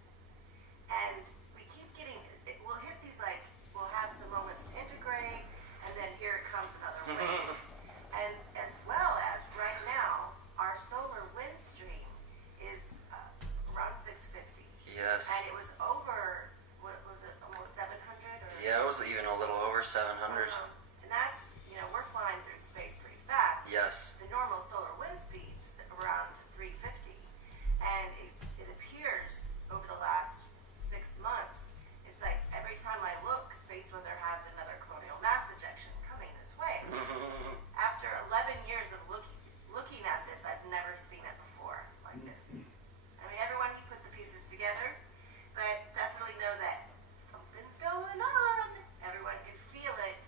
And we keep getting, we'll hit these we'll have some moments to integrate, and then here it comes another wave. And as well as right now, our solar wind stream is around 650. Yes. And it was over, what was it, almost 700? Or, Yeah, it was even a little over 700. And that's, we're flying through space pretty fast. Yes. The normal solar wind speed is around 350, and it appears over the last 6 months, it's like every time I look, space weather has another coronal mass ejection coming this way. After 11 years of looking at this, I've never seen it before like this. I mean, everyone, you put the pieces together, but definitely know that something's going on. Everyone can feel it.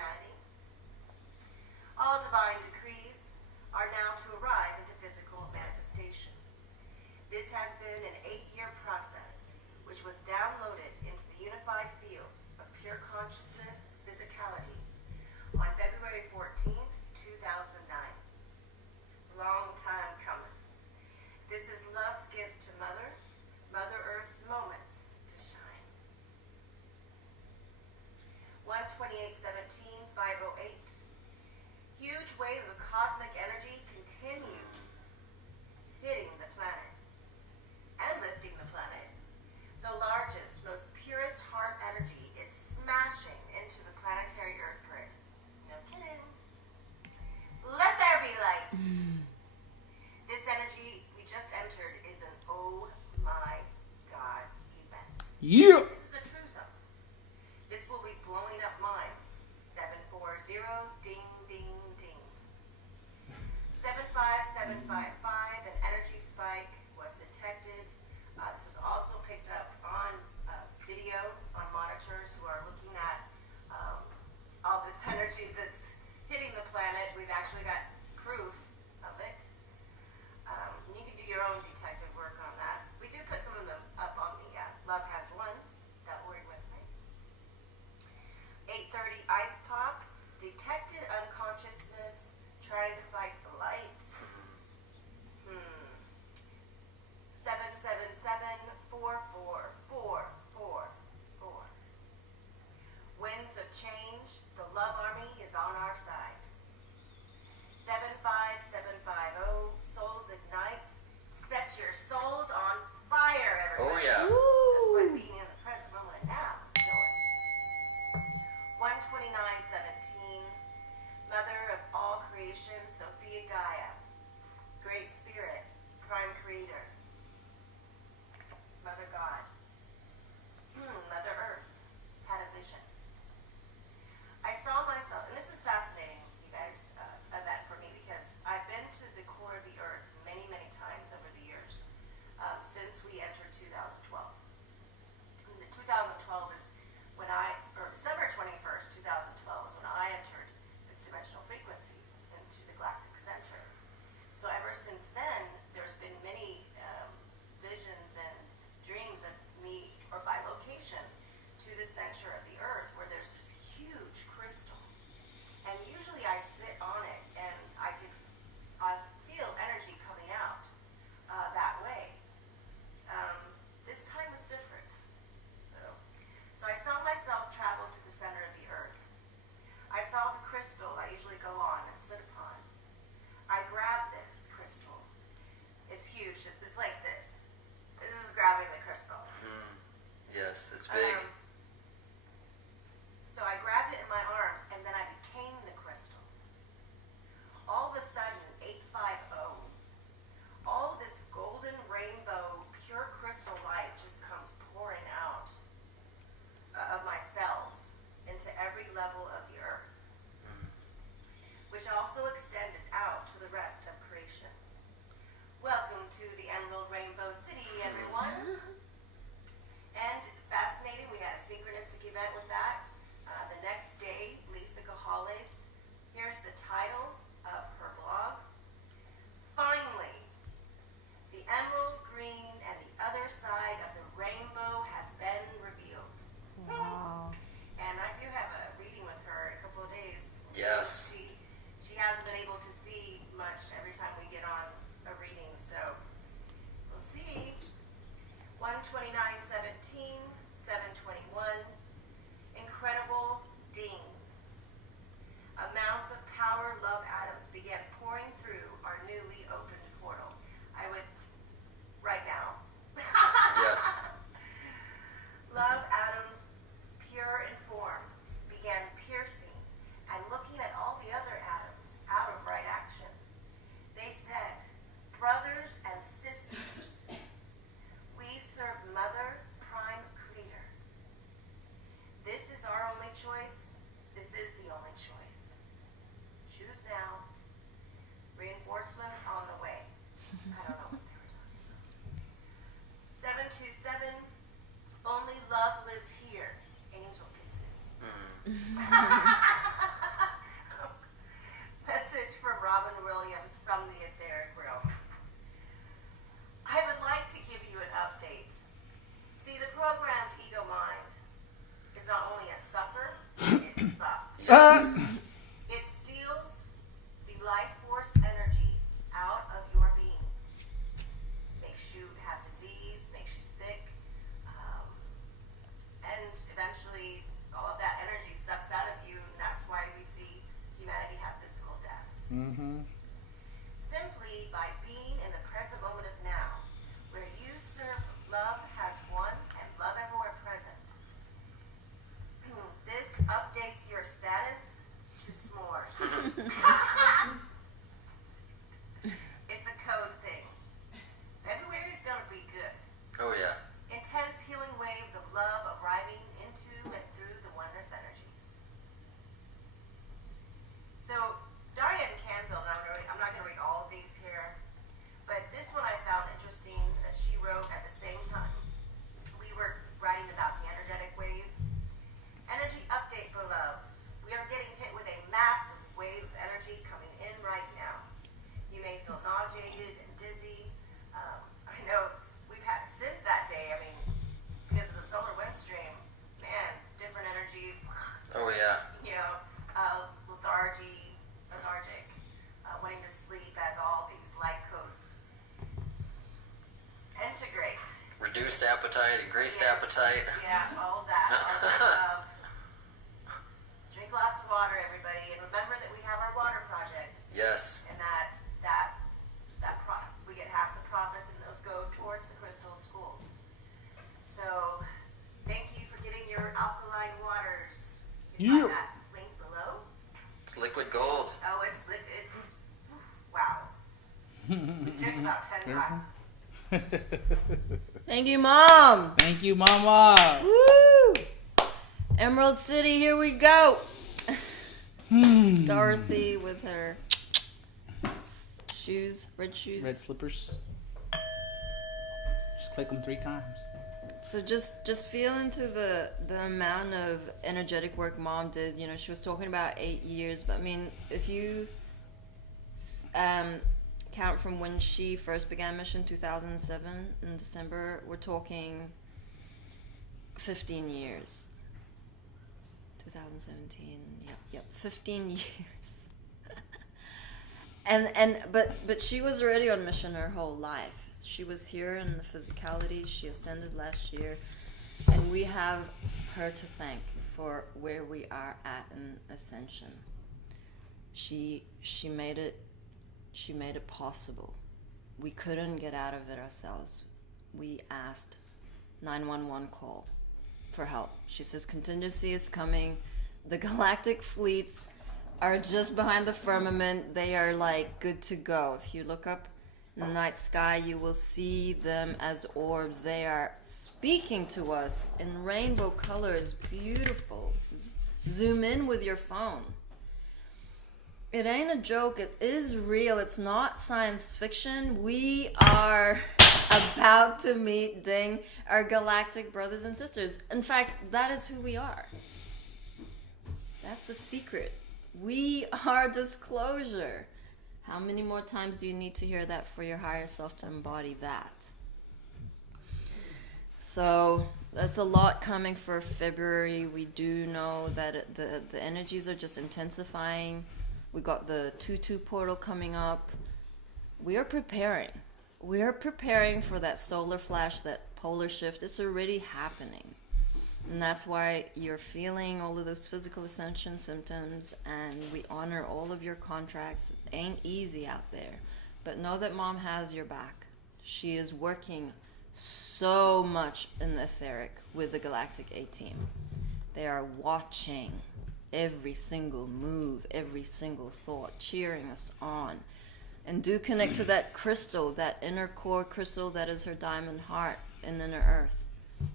humanity. All divine decrees are now to arrive into physical manifestation. This has been an 8-year process, which was downloaded into the unified field of pure consciousness physicality on February 14th, 2009. Long time coming. This is love's gift to Mother Earth's moments to shine. 12817-508. Huge wave of cosmic energy continue hitting the planet and lifting the planet. The largest, most purest heart energy is smashing into the planetary Earth grid. No kidding. Let there be light. This energy we just entered is an oh my God event. Yeah. This is a true zone. This will be blowing up minds. 740 ding ding ding. 75755, an energy spike was detected. This was also picked up on video on monitors who are looking at all this energy that's hitting the planet. We've actually got proof of it. You can do your own detective work on that. We do put some of them up on the lovehasone.org website. 8:30 ice pop, detected unconsciousness trying to fight the light. 777-44444. Winds of change, the love army is on our side. 75750, souls ignite. Set your souls on fire, everybody. Oh, yeah. That's why being in the present moment now. Know it. 12917, Mother of all creation, Sophia Gaia, Great Spirit, Prime Creator, Mother God, Mother Earth, had a vision. I saw myself, and this is fascinating, you guys, event for me, because I've been to the core of the Earth many, many times over the years, since we entered 2012. And the 2012 is when December 21st, 2012 is when I entered fifth dimensional frequencies into the galactic center. So ever since then, there's been many visions and dreams of me, or by location, to the center of the Earth, where there's this huge crystal. And usually I sit on it, and I feel energy coming out that way. This time was different. So I saw myself travel to the center of the Earth. I saw the crystal I usually go on and sit upon. I grabbed this crystal. It's huge. It's like this. This is grabbing the crystal. Yes, it's big. So I grabbed it in my arms, and then I became the crystal. All of a sudden, 850, all this golden rainbow, pure crystal light just comes pouring out of my cells into every level of the Earth, which also extended out to the rest of creation. Welcome to the Emerald Rainbow City, everyone. And fascinating, we had a synchronistic event with that. The next day, Lisa Gahales, here's the title of her blog. Finally, the emerald green and the other side of the rainbow has been revealed. Wow. And I do have a reading with her in a couple of days. Yes. She hasn't been able to see much every time we get on a reading, so we'll see. 12917, 721, incredible ding. Amounts of power love atoms began pouring through our newly opened portal. I would, right now. Yes. Love atoms, pure in form, began piercing and looking at all the other atoms out of right action. They said, brothers and sisters, we serve Mother Prime Creator. This is our only choice. This is the only choice. Choose now. Reinforcements on the way. I don't know what they were talking about. 727, only love lives here. Angel kisses. eventually all of that energy sucks out of you, and that's why we see humanity have physical deaths. Mm-hmm. Simply by being in the present moment of now, where you serve love has won and love everywhere present. This updates your status to s'mores. It's a code thing. February is going to be good. Oh yeah. Intense healing waves of love arriving into and through the oneness energies. So, Diane Canfield, I'm not going to read all of these here, but this one I found interesting that she wrote at the same time. We were writing about the energetic wave. Energy update, beloveds. We are getting hit with a massive wave of energy coming in right now. You may feel nauseated and dizzy. I know we've had, since that day, I mean, because of the solar wind stream, man, different energies, Oh yeah. you know, lethargic, wanting to sleep as all these light codes integrate. Reduced appetite, increased Yes. appetite. Yeah, all of that. All the above. Drink lots of water, everybody, and remember that we have our water project, Yes. and we get half the profits, and those go towards the crystal schools. So, thank you for getting your alkaline waters. You can find that link below. It's liquid gold. Oh, it's wow. We drink about 10 glasses. Thank you, Mom. Thank you, Mama. Woo! Emerald City, here we go. Dorothy with her shoes, red shoes. Red slippers. Just click them 3 times. So just feel into the amount of energetic work Mom did. You know, she was talking about 8 years, but I mean, if you count from when she first began mission, 2007 in December, we're talking 15 years. 2017. Yep, 15 years. But she was already on mission her whole life. She was here in the physicality. She ascended last year, and we have her to thank for where we are at in Ascension. She made it possible. We couldn't get out of it ourselves. We asked 911 call for help. She says contingency is coming. The galactic fleets are just behind the firmament. They are like good to go. If you look up in the night sky, you will see them as orbs. They are speaking to us in rainbow colors. Beautiful. Zoom in with your phone. It ain't a joke. It is real. It's not science fiction. We are about to meet our galactic brothers and sisters. In fact, that is who we are. That's the secret. We are disclosure. How many more times do you need to hear that for your higher self to embody that? So that's a lot coming for February. We do know that the energies are just intensifying. We got the 2-2 portal coming up. We are preparing. We are preparing for that solar flash, that polar shift. It's already happening. And that's why you're feeling all of those physical ascension symptoms, and we honor all of your contracts. It ain't easy out there. But know that Mom has your back. She is working so much in the etheric with the Galactic A-Team. They are watching every single move, every single thought, cheering us on. And do connect to that crystal, that inner core crystal that is her diamond heart in inner earth.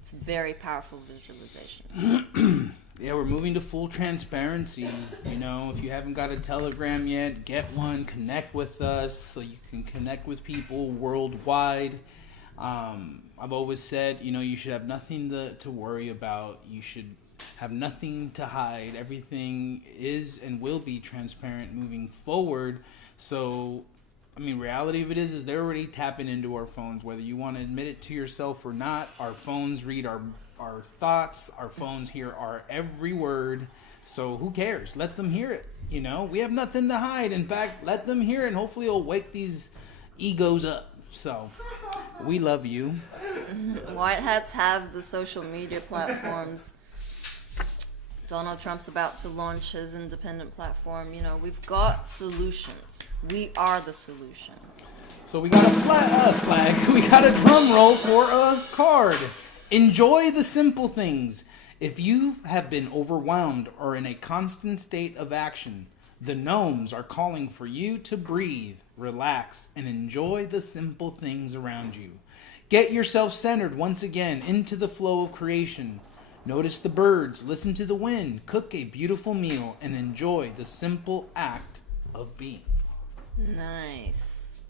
It's a very powerful visualization. Yeah, we're moving to full transparency. You know, if you haven't got a Telegram yet, get one. Connect with us so you can connect with people worldwide. I've always said, you know, you should have nothing to worry about. You should have nothing to hide. Everything is and will be transparent moving forward. So, I mean, reality of it is they're already tapping into our phones, whether you want to admit it to yourself or not. Our phones read our thoughts. Our phones hear our every word. So who cares? Let them hear it. You know, we have nothing to hide. In fact, let them hear it, and hopefully it'll wake these egos up. So we love you. White hats have the social media platforms. Donald Trump's about to launch his independent platform. You know, we've got solutions. We are the solution. So we got a flag. We got a drum roll for a card. Enjoy the simple things. If you have been overwhelmed or in a constant state of action, the gnomes are calling for you to breathe, relax, and enjoy the simple things around you. Get yourself centered once again into the flow of creation. Notice the birds, listen to the wind, cook a beautiful meal, and enjoy the simple act of being. Nice.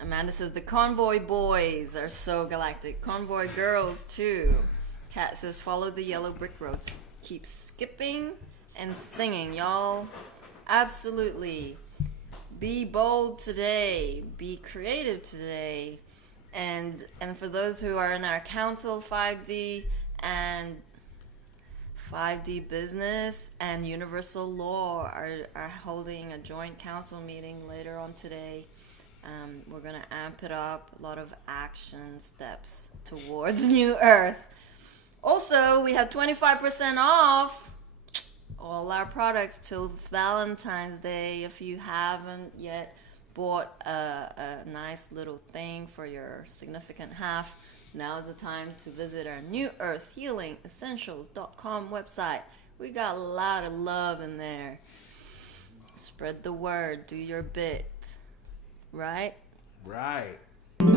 Amanda says the convoy boys are so galactic. Convoy girls too. Kat says follow the yellow brick roads. Keep skipping and singing, y'all. Absolutely. Be bold today. Be creative today. And for those who are in our council 5D and 5D Business and Universal Law are holding a joint council meeting later on today. We're going to amp it up. A lot of action steps towards New Earth. Also, we have 25% off all our products till Valentine's Day. If you haven't yet bought a nice little thing for your significant half, now is the time to visit our New Earth Healing Essentials.com website. We got a lot of love in there. Spread the word. Do your bit. Right? Right. We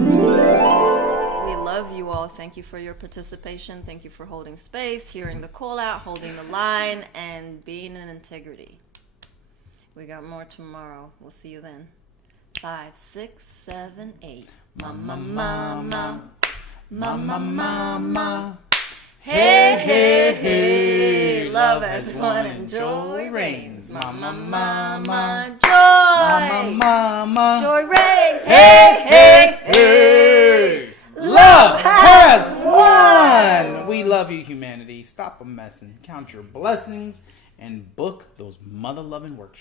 love you all. Thank you for your participation. Thank you for holding space, hearing the call out, holding the line, and being in integrity. We got more tomorrow. We'll see you then. 5, 6, 7, 8. Mama, mama. Mama, mama. Hey, hey, hey. Love as one and joy reigns. Mama, mama. Joy. Mama, mama. Joy reigns. Hey, hey, hey. Love has won. We love you, humanity. Stop a messing. Count your blessings and book those mother-loving workshops.